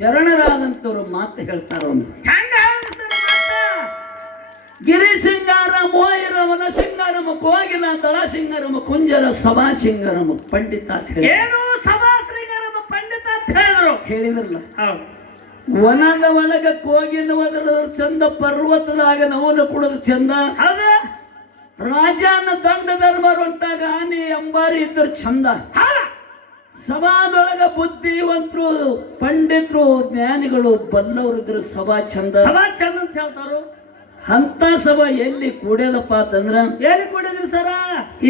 ಶರಣರಾದಂತವ್ರು ಮಾತು ಹೇಳ್ತಾರ ಗಿರಿ ಸಿಂಗಾರ ಮೋಯಿರವನ ಸಿಂಗಾರಮ ಕೋಗಿಲ ದಳ ಸಿಂಗರಮ ಕುಂಜರ ಸಭಾ ಸಿಂಗರಮ ಪಂಡಿತ ಅಂತ ಹೇಳಿ ಏನು ಸಭಾ ಸಿಂಗರಮ ಪಂಡಿತ ಅಂತ ಹೇಳಿದ್ರಲ್ಲ. ವನದ ಒಳಗ ಕೋಗಿಲ ಒದರ ಚಂದ, ಪರ್ವತದಾಗ ನವಲು ಕುಡದ ಚಂದ, ರಾಜನ ದಂಡ ದರ್ಬಾರ ಹೊಂಟಾಗ ಆನೆ ಅಂಬಾರಿ ಇದ್ರ ಚಂದ. ಸಭಾದೊಳಗ ಬುದ್ಧಿವಂತರು, ಪಂಡಿತರು, ಜ್ಞಾನಿಗಳು, ಬಲ್ಲವರಿದ್ರು ಸಭಾ ಚಂದ. ಸಭಾ ಚಂದ ಅಂತ ಹೇಳ್ತಾರು. ಅಂತ ಸಭಾ ಎಲ್ಲಿ ಕೂಡ್ಯದಪ್ಪ ಅಂತಂದ್ರ ಎಲ್ಲಿ ಕೂಡಿದ್ರಿ ಸರ?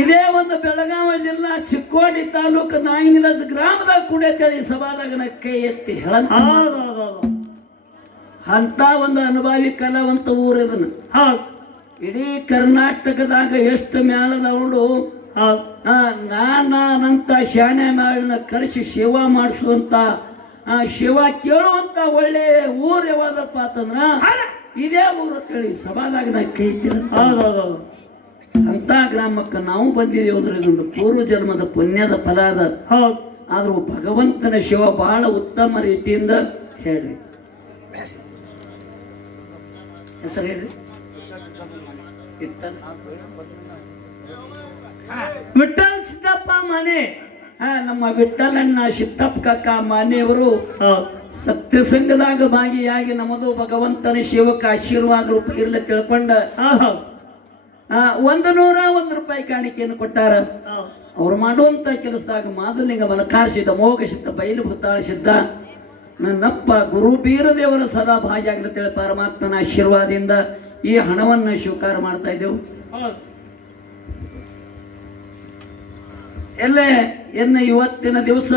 ಇದೇ ಒಂದು ಬೆಳಗಾವಿ ಜಿಲ್ಲಾ ಚಿಕ್ಕೋಡಿ ತಾಲೂಕು ನಾಯಿಂಗ್ಲಜ್ ಗ್ರಾಮದಾಗ ಕೂಡ್ಯತೇಳಿ ಸಭಾದಾಗ ನ ಕೈ ಎತ್ತಿ ಹೇಳ. ಅಂತ ಒಂದು ಅನುಭವಿ ಕಲಾವಂತ ಊರು ಇದನ್ನ. ಇಡೀ ಕರ್ನಾಟಕದಾಗ ಎಷ್ಟು ಮೇಳದವಳು ನಾನಂತ ಶಾಣೆ ಮೇಳನ ಕರೆಸಿ ಸೇವಾ ಮಾಡಿಸುವಂತ, ಶಿವ ಕೇಳುವಂತ ಒಳ್ಳೆ ಊರು ಯಾವ್ದಪ್ಪ ಅಂತಂದ್ರ ಇದೇ ಊರು ಹೇಳಿ ಸಭಾದಾಗ ನಾ ಕೈತಿ. ಅಂತ ಗ್ರಾಮಕ್ಕೆ ನಾವು ಬಂದಿದ್ದೇವೆ. ಇದೊಂದು ಪೂರ್ವ ಜನ್ಮದ ಪುಣ್ಯದ ಫಲ ಅದ. ಆದ್ರೂ ಭಗವಂತನ ಶಿವ ಬಹಳ ಉತ್ತಮ ರೀತಿಯಿಂದ ಹೇಳ್ರಿ. ಹೆಸರು ಹೇಳ್ರಿ. ವಿಠಲ್ ಸಿದ್ದಪ್ಪ ಮಾನೆ. ನಮ್ಮ ವಿಠಲಣ್ಣ ಸಿದ್ದಪ್ಪ ಕಾಕ ಮಾನೆಯವರು ಸತ್ಯ ಸಂಘದಾಗ ಭಾಗಿಯಾಗಿ ನಮ್ಮದು ಭಗವಂತನ ಶಿವಕ ಆಶೀರ್ವಾದ ರೂಪ ಇರ್ಲಿ ತಿಳ್ಕೊಂಡ 101 ರೂಪಾಯಿ ಕಾಣಿಕೆಯನ್ನು ಕೊಟ್ಟಾರ. ಅವ್ರು ಮಾಡುವಂತ ಕೆಲಸದಾಗ ಮಾಧುಲಿಂಗ ಮಲಕಾರ್ಸಿದ್ದ, ಮೋಗಸಿದ್ದ, ಬಯಲು ಭೂತಾಳಿಸಿದ್ದ ನನ್ನಪ್ಪ ಗುರು ಬೀರದೇವರ ಸದಾ ಭಾಗಿಯಾಗಲಿ ತಿಳಿ ಪರಮಾತ್ಮನ ಆಶೀರ್ವಾದದಿಂದ ಈ ಹಣವನ್ನು ಸ್ವೀಕಾರ ಮಾಡ್ತಾ ಇದ್ದೆವು. ಎಲ್ಲ ಇವತ್ತಿನ ದಿವಸ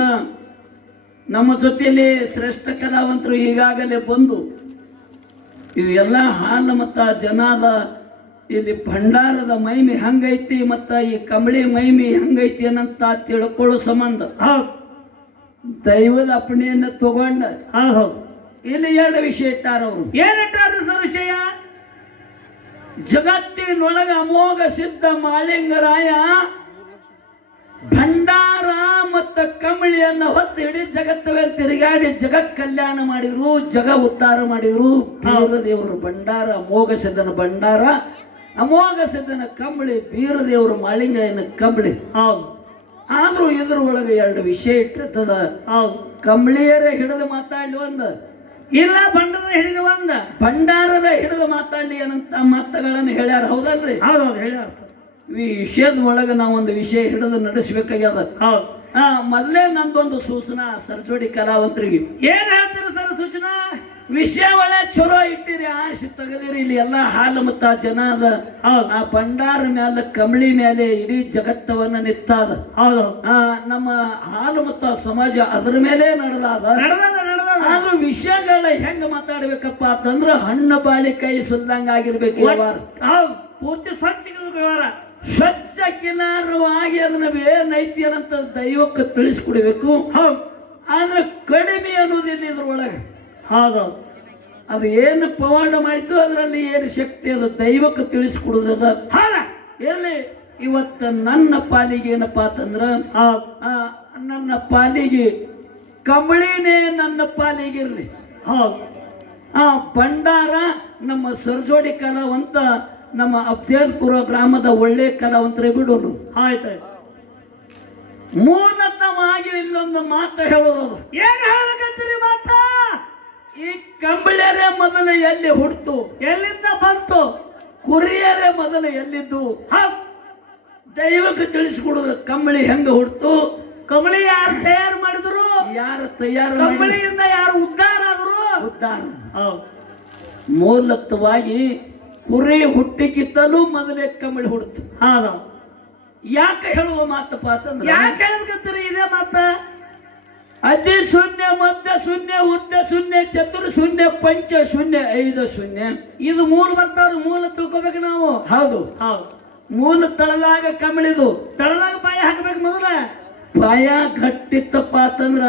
ನಮ್ಮ ಜೊತೆಯಲ್ಲಿ ಶ್ರೇಷ್ಠ ಕಲಾವಂತರು ಈಗಾಗಲೇ ಬಂದು ಇವೆಲ್ಲ ಹಾಲು ಮತ್ತ ಜನಾದ ಇಲ್ಲಿ ಭಂಡಾರದ ಮೈಮಿ ಹಂಗೈತಿ ಮತ್ತ ಈ ಕಂಬಳಿ ಮೈಮಿ ಹಂಗೈತಿ ಅನ್ನಂತ ತಿಳ್ಕೊಳ್ಳೋ ಸಂಬಂಧ ದೈವದ ಅಪ್ಪಣೆಯನ್ನ ತಗೊಂಡ ಇಲ್ಲಿ 2 ವಿಷಯ ಇಟ್ಟಾರ. ಅವರು ಏನಿಟ್ಟಾರ ಸರ್ ವಿಷಯ? ಜಗತ್ತಿನೊಳಗ ಅಮೋಘ ಸಿದ್ಧ ಮಾಳಿಂಗರಾಯ ಭಂಡಾರ ಮತ್ತ ಕಂಬಳಿಯನ್ನ ಹೊತ್ತು ಇಡೀ ಜಗತ್ತವೇ ತಿರುಗಾಡಿ ಜಗತ್ ಕಲ್ಯಾಣ ಮಾಡಿದ್ರು, ಜಗ ಉದ್ಧಾರ ಮಾಡಿದ್ರು. ಬೀರದೇವರು ಭಂಡಾರ, ಅಮೋಘ ಸಿದ್ಧನ ಭಂಡಾರ, ಅಮೋಘ ಸಿದ್ಧನ ಕಂಬಳಿ, ಬೀರದೇವರು ಮಾಳಿಂಗಯ್ಯನ ಕಂಬಳಿ. ಆದ್ರೂ ಇದ್ರ ಒಳಗೆ 2 ವಿಷಯ ಇಟ್ಟಿರ್ತದ. ಕಂಬಳಿಯರ ಹಿಡಿದು ಮಾತಾಡ್ಲಿ ಒಂದ, ಇಲ್ಲ ಭಂಡಾರ ಹಿಡಿದು ಒಂದ, ಭಂಡಾರದ ಹಿಡಿದು ಮಾತಾಡ್ಲಿ ಅನ್ನಂತ ಮಾತುಗಳನ್ನು ಹೇಳ್ಯಾರ. ಹೌದಲ್ರಿ? ಹೌದೌದು ಹೇಳ್ಯಾರ. ಈ ವಿಷಯದ ಒಳಗೆ ನಾವೊಂದು ವಿಷಯ ಹಿಡಿದು ನಡೆಸಬೇಕಾಗ್ಯದ. ಮೊದಲೇ ನಂದೊಂದು ಸೂಚನಾ ಸರ್ಜೋಡಿ ಕಲಾವಂತರಿಗೆ. ಏನ್ ಹೇಳ್ತೀರ ಸರ್ ಸೂಚನಾ? ವಿಷಯ ಒಳ್ಳೆ ಚಲೋ ಇಟ್ಟಿರಿ, ಆಶೆ ತಗದಿರಿ. ಇಲ್ಲಿ ಎಲ್ಲಾ ಹಾಲು ಮತ್ತ ಜನ ಅದ. ಆ ಭಂಡಾರ ಮ್ಯಾಲ ಕಂಬಳಿ ಮೇಲೆ ಇಡೀ ಜಗತ್ತವನ್ನ ನಿತ್ತಾದ. ನಮ್ಮ ಹಾಲು ಮತ್ತ ಸಮಾಜ ಅದ್ರ ಮೇಲೆ ನಡೆದಾದ. ಆದ್ರೂ ವಿಷಯಗಳ ಹೆಂಗ ಮಾತಾಡ್ಬೇಕಪ್ಪ ಅಂತಂದ್ರ ಹಣ್ಣು ಬಾಳಿಕಾಯಿ ಸುಲ್ದಂಗ ಆಗಿರ್ಬೇಕು. ಪೂರ್ತಿ ಸ್ವಚ್ಛ ವ್ಯವಹಾರ, ಸ್ವಚ್ಛ ಕಿನಾರವಾಗಿ ಅದನ್ನ ಏನೈತಿ ಅನ್ನಂತ ದೈವಕ್ಕೆ ತಿಳಿಸ್ಕೊಡ್ಬೇಕು. ಆದ್ರೆ ಕಡಿಮೆ ಅನ್ನೋದಿಲ್ಲ ಇದ್ರೊಳಗೆ. ಹೌದೌದು. ಅದು ಏನು ಪವಾಡ ಮಾಡಿತು ಅದರಲ್ಲಿ ಏನು ಶಕ್ತಿ ಅದು ದೈವಕ್ಕೆ ತಿಳಿಸ್ಕೊಡುದದ. ಎಲ್ಲಿ ಇವತ್ತ ನನ್ನ ಪಾಲಿಗೆ ಏನಪ್ಪಾ ಅಂತಂದ್ರ ನನ್ನ ಪಾಲಿಗೆ ಕಂಬಳಿನೇ ನನ್ನ ಪಾಲಿಗಿರ್ಲಿ. ಭಂಡಾರ ನಮ್ಮ ಸರ್ಜೋಡಿ ಕಲಾವಂತ ನಮ್ಮ ಅಫ್ಜಲ್ಪುರ ಗ್ರಾಮದ ಒಳ್ಳೆ ಕಲಾವಂತರೇ ಬಿಡೋನು. ಆಯ್ತಾಯ್ತು. ಮೂಲತವಾಗಿ ಇಲ್ಲೊಂದು ಮಾತು ಹೇಳೋದು. ಏನ್ ಹೇಳಕತ್ತೀರಿ ಮಾತ? ಈ ಕಂಬಳಿಯರೇ ಮೊದಲು ಎಲ್ಲಿ ಹುಡ್ತು, ಎಲ್ಲಿಂದ ಬಂತು? ಕುರಿಯರೇ ಮೊದಲು ಎಲ್ಲಿದ್ದು ದೈವಕ್ಕೆ ತಿಳಿಸ್ಕೊಡುದು. ಕಂಬಳಿ ಹೆಂಗ ಹುಡ್ತು, ಕಂಬಳಿ ಯಾರು ತಯಾರು ಮಾಡಿದ್ರು, ಯಾರು ತಯಾರು, ಕಂಬಳಿಯಿಂದ ಯಾರು ಉದ್ಧಾರ ಆದ್ರು? ಉದ್ಧಾರ. ಮೂಲತವಾಗಿ ಕುರಿ ಹುಟ್ಟಿಗಿತ್ತಲೂ ಮೊದಲೇ ಕಂಬಳಿ ಹುಡ್ತು. ಯಾಕೆ ಹೇಳುವ ಮಾತಪ್ಪ ಅಂತಂದ್ರೆ, ಯಾಕೆ ಹೇಳ್ಕತ್ತೀರಿ ಇದೇ ಮಾತ? ಅತಿ ಶೂನ್ಯ, ಮಧ್ಯ ಶೂನ್ಯ, ಉದ್ದ ಶೂನ್ಯ, ಚತುರ್ ಶೂನ್ಯ, ಪಂಚ ಶೂನ್ಯ, 5 ಶೂನ್ಯ. ಇದು ಮೂಲ ಬರ್ತಾವ್ರಿ. ಮೂಲ ತಿಳ್ಕೊಬೇಕು ನಾವು. ಹೌದು. ಮೂಲ ತಳದಾಗ ಕಂಬಳಿದು, ತಳದಾಗ ಪಾಯ ಹಾಕ್ಬೇಕು. ಮೊದಲ ಪಾಯ ಗಟ್ಟಿತ್ತಪ್ಪ ಅಂತಂದ್ರ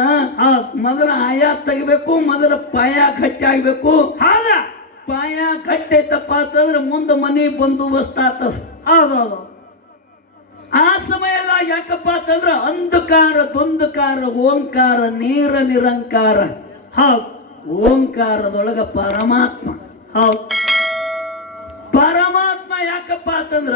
ಮೊದಲ ಆಯಾ ತೆಗಿಬೇಕು, ಮೊದಲ ಪಾಯ ಗಟ್ಟಿ ಆಗ್ಬೇಕು. ಪಾಯ ಗಟ್ಟಿ ಐತಪ್ಪ ಅಂತಂದ್ರ ಮುಂದೆ ಮನಿ ಬಂದೋಬಸ್ತ್ ಆತದ. ಹೌದೌದು. ಆ ಸಮಯದಾಗ ಯಾಕಪ್ಪ ಅಂತಂದ್ರ ಅಂಧಕಾರ, ದ್ವಂದ್ಕಾರ, ಓಂಕಾರ, ನೀರ ನಿರಂಕಾರ. ಓಂಕಾರದೊಳಗ ಪರಮಾತ್ಮ. ಹೌದು. ಪರಮಾತ್ಮ ಯಾಕಪ್ಪ ಅಂತಂದ್ರ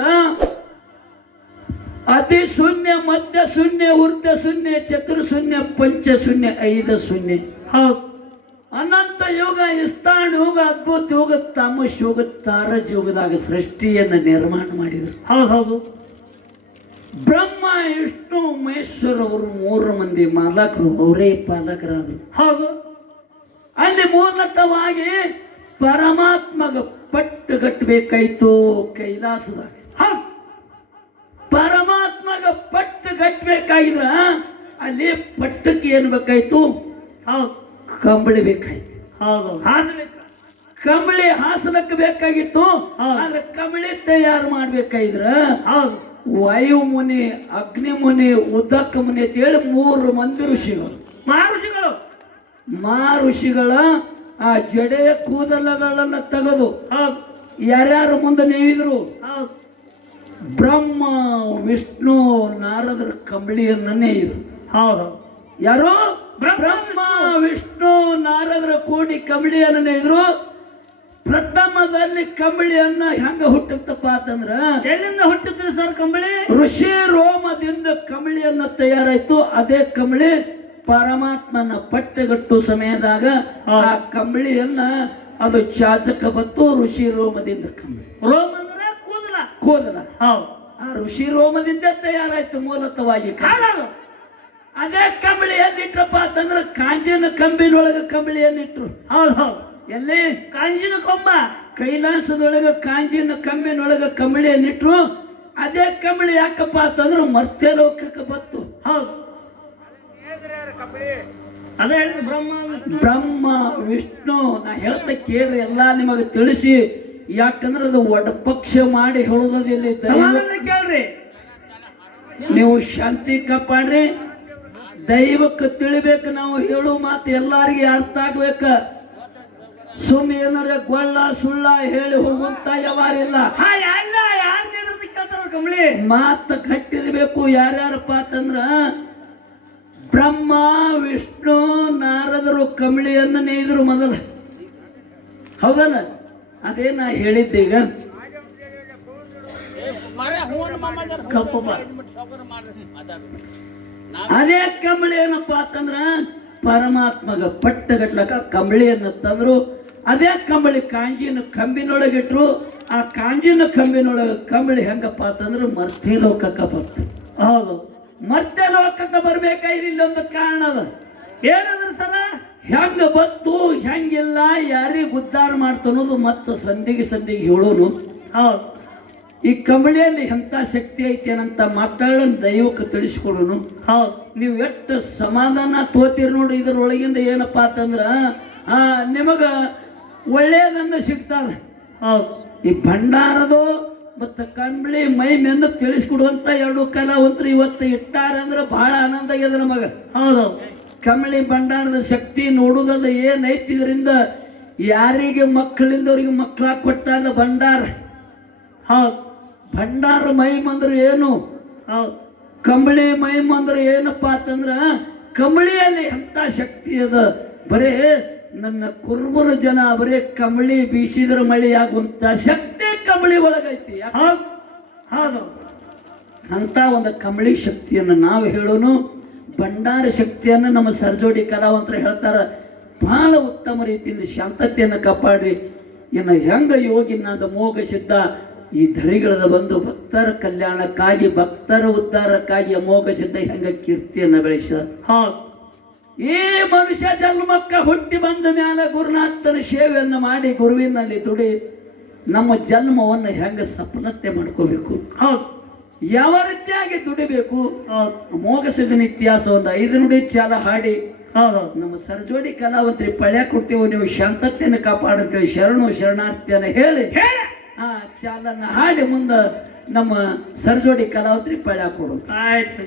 ಅತಿ ಶೂನ್ಯ, ಮಧ್ಯ ಶೂನ್ಯ, ಊರ್ಧ್ವ ಶೂನ್ಯ, ಚತುರ್ ಶೂನ್ಯ, ಪಂಚ ಶೂನ್ಯ, 5 ಶೂನ್ಯ. ಹೌದು. ಅನಂತ ಯೋಗ, ಇಸ್ತಾನ್ ಯೋಗ, ಅದ್ಭುತ ಯೋಗ, ತಾಮಸ್ ಯೋಗ, ತಾರಜ್ ಯೋಗದಾಗ ಸೃಷ್ಟಿಯನ್ನ ನಿರ್ಮಾಣ ಮಾಡಿದರು. ಹೌದು ಹೌದು. ಬ್ರಹ್ಮ, ವಿಷ್ಣು, ಮಹೇಶ್ವರ ಅವರು 3 ಮಂದಿ ಮಾಲಕರು, ಅವರೇ ಪಾಲಕರಾದರು. ಹೌದು. ಅಲ್ಲಿ ಮೂಲತವಾಗಿ ಪರಮಾತ್ಮಗ ಪಟ್ಟು ಕಟ್ಟಬೇಕಾಯ್ತು ಕೈಲಾಸದಾಗ. ಹೌದು. ಪರಮಾತ್ಮಗ ಪಟ್ಟು ಕಟ್ಟಬೇಕಾಗಿದ್ರ ಅಲ್ಲಿ ಪಟ್ಟಕ್ಕೆ ಏನ್ ಬೇಕಾಯ್ತು? ಹೌದು. ಕಂಬಳಿ ಬೇಕಾಯ್ತು. ಹೌದು. ಹಾಸಬೇಕು. ಕಂಬಳಿ ಹಾಸನಕ್ಕೆ ಬೇಕಾಗಿತ್ತು. ಆದ್ರೆ ಕಂಬಳಿ ತಯಾರು ಮಾಡ್ಬೇಕಾಗಿದ್ರ ಹೌದು. ವಾಯು ಮುನಿ, ಅಗ್ನಿ ಮುನಿ, ಉದಕ ಮುನಿ ಅಂತ ಹೇಳಿ 3 ಮಂದಿ ಋಷಿಗಳು. ಮಹರ್ಷಿಗಳು. ಋಷಿಗಳ ಆ ಜಡೆಯ ಕೂದಲಗಳನ್ನ ತೆಗೆದು ಹೌದು. ಯಾರ್ಯಾರು ಮುಂದೆ ನೇವಿದ್ರು? ಹೌದು. ಬ್ರಹ್ಮ, ವಿಷ್ಣು, ನಾರದರ ಕಂಬಳಿಯನ್ನ ನೇಯ್ರು. ಹೌದು. ಯಾರು? ಬ್ರಹ್ಮ, ವಿಷ್ಣು, ನಾರದರ ಕೂಡಿ ಕಂಬಳಿಯನ್ನ ನೇಯ್ರು. ಪ್ರಥಮದಲ್ಲಿ ಕಂಬಳಿಯನ್ನ ಹೆಂಗ ಹುಟ್ಟುತ್ತಪ್ಪ ಅಂತಂದ್ರ ಎಲ್ಲಿಂದ ಹುಟ್ಟಿದ್ರು ಸರ್ ಕಂಬಳಿ? ಋಷಿ ರೋಮದಿಂದ ಕಂಬಳಿಯನ್ನ ತಯಾರಾಯ್ತು. ಅದೇ ಕಂಬಳಿ ಪರಮಾತ್ಮನ ಪಟ್ಟೆಗಟ್ಟು ಸಮಯದಾಗ ಆ ಕಂಬಳಿಯನ್ನ ಅದು ಚಾಚಕ ಬತ್ತು. ಋಷಿ ರೋಮದಿಂದ ಕಂಬಳಿ. ರೋಮ ಅಂದ್ರೆ ಕೂದಲ. ಹೌದು. ಆ ಋಷಿ ರೋಮದಿಂದ ತಯಾರಾಯ್ತು ಮೂಲತವಾಗಿ. ಅದೇ ಕಂಬಳಿ ಎಲ್ಲಿಟ್ರಪ್ಪ ಅಂತಂದ್ರೆ ಕಾಂಜಿನ ಕಂಬಿನೊಳಗ ಕಂಬಳಿಯನ್ನಿಟ್ರು. ಹೌದು ಹೌದು. ಎಲ್ಲಿ? ಕಾಂಜಿನ ಕೊಂಬ. ಕೈಲಾಸದೊಳಗ ಕಾಂಜಿನ ಕಂಬಿನೊಳಗ ಕಂಬಳಿಯನ್ನಿಟ್ರು. ಅದೇ ಕಂಬಳಿ ಯಾಕಪ್ಪ ಅಂತಂದ್ರೆ ಮರ್ತ್ಯ ಲೋಕಕ್ಕೆ ಬತ್ತು. ಹೌದು. ಅದೇ ಬ್ರಹ್ಮ, ವಿಷ್ಣು. ನಾ ಹೇಳ್ತಾ ಕೇಳಿ ಎಲ್ಲ ನಿಮಗೆ ತಿಳಿಸಿ. ಯಾಕಂದ್ರೆ ಅದು ಒಡಪಕ್ಷ ಮಾಡಿ ಹೇಳೋದಿಲ್ಲ. ಕೇಳ್ರಿ, ನೀವು ಶಾಂತಿ ಕಾಪಾಡ್ರಿ. ದೈವಕ್ಕೆ ತಿಳಿಬೇಕು. ನಾವು ಹೇಳೋ ಮಾತು ಎಲ್ಲಾರಿಗೆ ಅರ್ಥ ಆಗ್ಬೇಕ. ಸುಮ್ ಏನಾರ ಗೊಳ್ಳ ಸುಳ್ಳ ಹೇಳಿ ಹೋಗುವಂತ ಯಾವಾರಿಲ್ಲ. ಕಂಬಳಿ ಮಾತು ಕಟ್ಟಿರ್ಬೇಕು. ಯಾರ್ಯಾರಪ್ಪ ಅಂತಂದ್ರ ಬ್ರಹ್ಮ, ವಿಷ್ಣು, ನಾರದರು ಕಂಬಳಿಯನ್ನು ನೇಯ್ದರು ಮೊದಲ. ಹೌದಲ್ಲ? ಅದೇ ನಾ ಹೇಳಿದ್ದೆ ಈಗ. ಅದೇ ಕಂಬಳಿ ಏನಪ್ಪ ಅಂತಂದ್ರ ಪರಮಾತ್ಮಗ ಪಟ್ಟಗಟ್ಲಕ ಕಂಬಳಿಯನ್ನು ತಂದ್ರು. ಅದೇ ಕಂಬಳಿ ಕಾಂಜಿನ ಕಂಬಿನೊಳಗಿಟ್ರು. ಆ ಕಾಂಜಿನ ಕಂಬಿನೊಳಗ ಕಂಬಳಿ ಹೆಂಗಪ್ಪ ಅಂತಂದ್ರೆ ಮರ್ತ್ಯ ಲೋಕಕ್ಕ ಬಂತು. ಹೌದು. ಮರ್ತ್ಯ ಲೋಕಕ್ಕೆ ಬರ್ಬೇಕಾಯ್ರಿ. ಇಲ್ಲೊಂದು ಕಾರಣ ಅದ. ಏನಂದ್ರೆ ಸರ ಹೆಂಗ ಬತ್ತು ಹೆಂಗಿಲ್ಲ ಯಾರಿಗೆ ಉದ್ಧಾರ ಮಾಡ್ತನ್ನೋದು ಮತ್ತು ಸಂಧಿಗೆ ಹೇಳೋನು. ಹೌದು. ಈ ಕಂಬಳಿಯಲ್ಲಿ ಎಂತ ಶಕ್ತಿ ಐತಿ ಏನಂತ ಮಾತಾಡೋನ್ ದೈವಕ್ಕೆ ತಿಳಿಸ್ಕೊಡೋನು. ಹೌದು. ನೀವು ಎಷ್ಟು ಸಮಾಧಾನ ತೋತಿರ್ ನೋಡಿ. ಇದ್ರೊಳಗಿಂದ ಏನಪ್ಪಾ ಅಂತಂದ್ರ ನಿಮಗ ಒಳ್ಳೆಯದನ್ನ ಸಿಗ್ತದ. ಹೌದು. ಈ ಭಂಡಾರದು ಮತ್ತು ಕಂಬಳಿ ಮೈ ಮೆಂದ ತಿಳಿಸ್ಕೊಡುವಂತ 2 ಕಲಾವಂತರು ಇವತ್ತು ಇಟ್ಟಾರಂದ್ರೆ ಬಹಳ ಆನಂದ ಆಗ್ಯದ ನಮಗ. ಹೌದು. ಕಂಬಳಿ ಭಂಡಾರದ ಶಕ್ತಿ ನೋಡುವುದಲ್ಲ ಏನೈತಿ. ಇದರಿಂದ ಯಾರಿಗೆ ಮಕ್ಕಳಿಂದವ್ರಿಗೆ ಮಕ್ಕಳ ಕೊಟ್ಟಾದ ಭಂಡಾರ. ಹೌದು. ಭಂಡಾರ ಮೈಮಂದ್ರೆ ಏನು? ಹೌದು. ಕಂಬಳಿ ಮೈಮಂದ್ರೆ ಏನಪ್ಪ ಅಂತಂದ್ರ ಕಂಬಳಿಯಲ್ಲಿ ಎಂತ ಶಕ್ತಿ ಅದ. ಬರೇ ನನ್ನ ಕುರುಬರ ಜನ ಬರೇ ಕಂಬಳಿ ಬೀಸಿದ್ರ ಮಳೆ ಆಗುವಂತ ಶಕ್ತಿ ಕಂಬಳಿ ಒಳಗೈತಿ. ಹೌದು. ಅಂತ ಒಂದು ಕಂಬಳಿ ಶಕ್ತಿಯನ್ನು ನಾವು ಹೇಳೋನು. ಭಂಡಾರ ಶಕ್ತಿಯನ್ನು ನಮ್ಮ ಸರ್ಜೋಡಿ ಕಲಾವಂತರು ಹೇಳ್ತಾರ. ಬಹಳ ಉತ್ತಮ ರೀತಿಯಿಂದ ಶಾಂತತೆಯನ್ನು ಕಾಪಾಡ್ರಿ. ಇನ್ನು ಹೆಂಗ ಯೋಗಿನಾದ ಮೋಗ ಸಿದ್ಧ ಈ ಧರಿಗಳದ ಬಂದು ಭಕ್ತರ ಕಲ್ಯಾಣಕ್ಕಾಗಿ, ಭಕ್ತರ ಉದ್ಧಾರಕ್ಕಾಗಿ ಅಮೋಘ ಸಿದ್ಧ ಹೆಂಗ ಕೀರ್ತಿಯನ್ನು ಬೆಳೆಸ. ಈ ಮನುಷ್ಯ ಜನ್ಮಕ್ಕ ಹುಟ್ಟಿ ಬಂದ ಮ್ಯಾಲ ಗುರುನಾಥನ ಸೇವೆಯನ್ನು ಮಾಡಿ ಗುರುವಿನಲ್ಲಿ ದುಡಿ ನಮ್ಮ ಜನ್ಮವನ್ನು ಹೆಂಗ ಸಫಲತೆ ಮಾಡ್ಕೋಬೇಕು, ಯಾವ ರೀತಿಯಾಗಿ ದುಡಿಬೇಕು. ಅಮೋಘ ಸಿದ್ಧನ ಇತಿಹಾಸ ಒಂದು 5 ನುಡಿ ಚಾಲ ಹಾಡಿ ನಮ್ಮ ಸರ್ಜೋಡಿ ಕಲಾವಂತರಿ ಪಳ್ಯ ಕೊಡ್ತೇವೆ. ನೀವು ಶಾಂತತೆಯನ್ನು ಕಾಪಾಡುತ್ತೇವೆ. ಶರಣು ಶರಣಾರ್ಥಿಯನ್ನು ಹೇಳಿ ಚಾಲನ್ನ ಹಾಡಿ ಮುಂದೆ ನಮ್ಮ ಸರ್ಜೋಡಿ ಕಲಾವಂತರಿ ಪಳ್ಯ ಕೊಡು. ಆಯ್ತು.